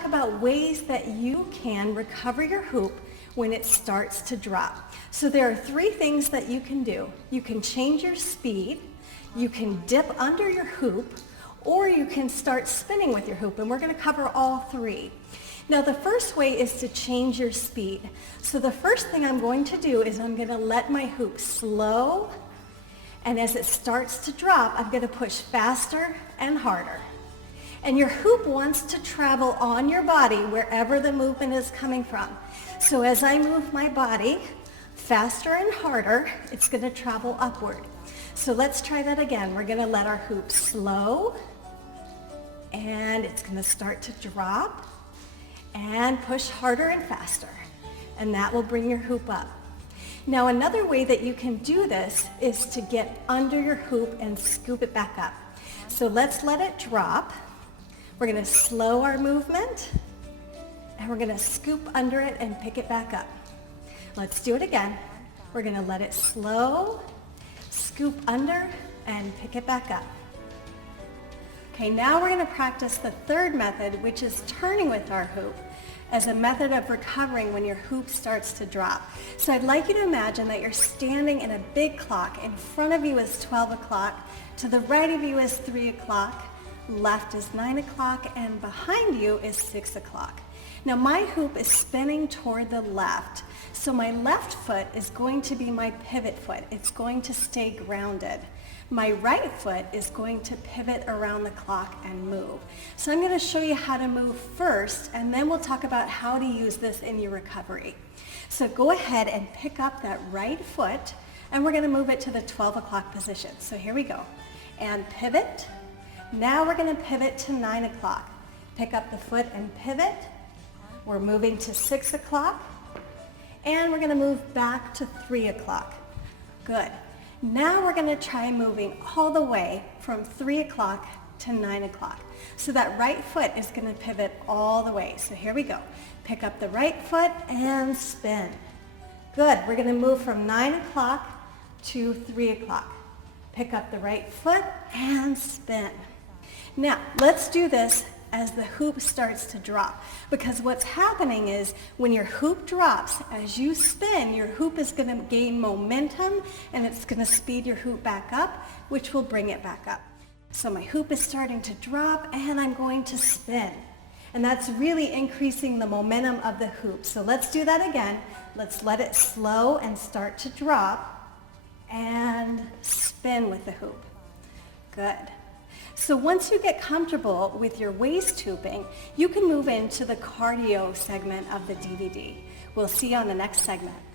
talk about ways that you can recover your hoop when it starts to drop. So there are three things that you can do. You can change your speed, you can dip under your hoop, or you can start spinning with your hoop, and we're going to cover all three. Now the first way is to change your speed. So the first thing I'm going to do is I'm going to let my hoop slow, and as it starts to drop, I'm going to push faster and harder. And your hoop wants to travel on your body wherever the movement is coming from. So as I move my body faster and harder, it's going to travel upward. So let's try that again. We're going to let our hoop slow, and it's going to start to drop, and push harder and faster. And that will bring your hoop up. Now another way that you can do this is to get under your hoop and scoop it back up. So let's let it drop. We're going to slow our movement, and we're going to scoop under it and pick it back up. Let's do it again. We're going to let it slow, scoop under, and pick it back up. Okay, now we're going to practice the third method, which is turning with our hoop as a method of recovering when your hoop starts to drop. So I'd like you to imagine that you're standing in a big clock. In front of you is 12 o'clock, to the right of you is 3 o'clock, left is 9 o'clock, and behind you is 6 o'clock. Now my hoop is spinning toward the left, so my left foot is going to be my pivot foot. It's going to stay grounded. My right foot is going to pivot around the clock and move. So I'm going to show you how to move first, and then we'll talk about how to use this in your recovery. So go ahead and pick up that right foot, and we're going to move it to the 12 o'clock position. So here we go. And pivot. Now we're going to pivot to 9 o'clock. Pick up the foot and pivot. We're moving to 6 o'clock. And we're going to move back to 3 o'clock. Good. Now we're going to try moving all the way from 3 o'clock to 9 o'clock. So that right foot is going to pivot all the way. So here we go. Pick up the right foot and spin. Good. We're going to move from 9 o'clock to 3 o'clock. Pick up the right foot and spin. Now, let's do this as the hoop starts to drop, because what's happening is when your hoop drops, as you spin, your hoop is going to gain momentum, and it's going to speed your hoop back up, which will bring it back up. So my hoop is starting to drop, and I'm going to spin. And that's really increasing the momentum of the hoop. So let's do that again. Let's let it slow and start to drop, and spin with the hoop. Good. So once you get comfortable with your waist hooping, you can move into the cardio segment of the DVD. We'll see you on the next segment.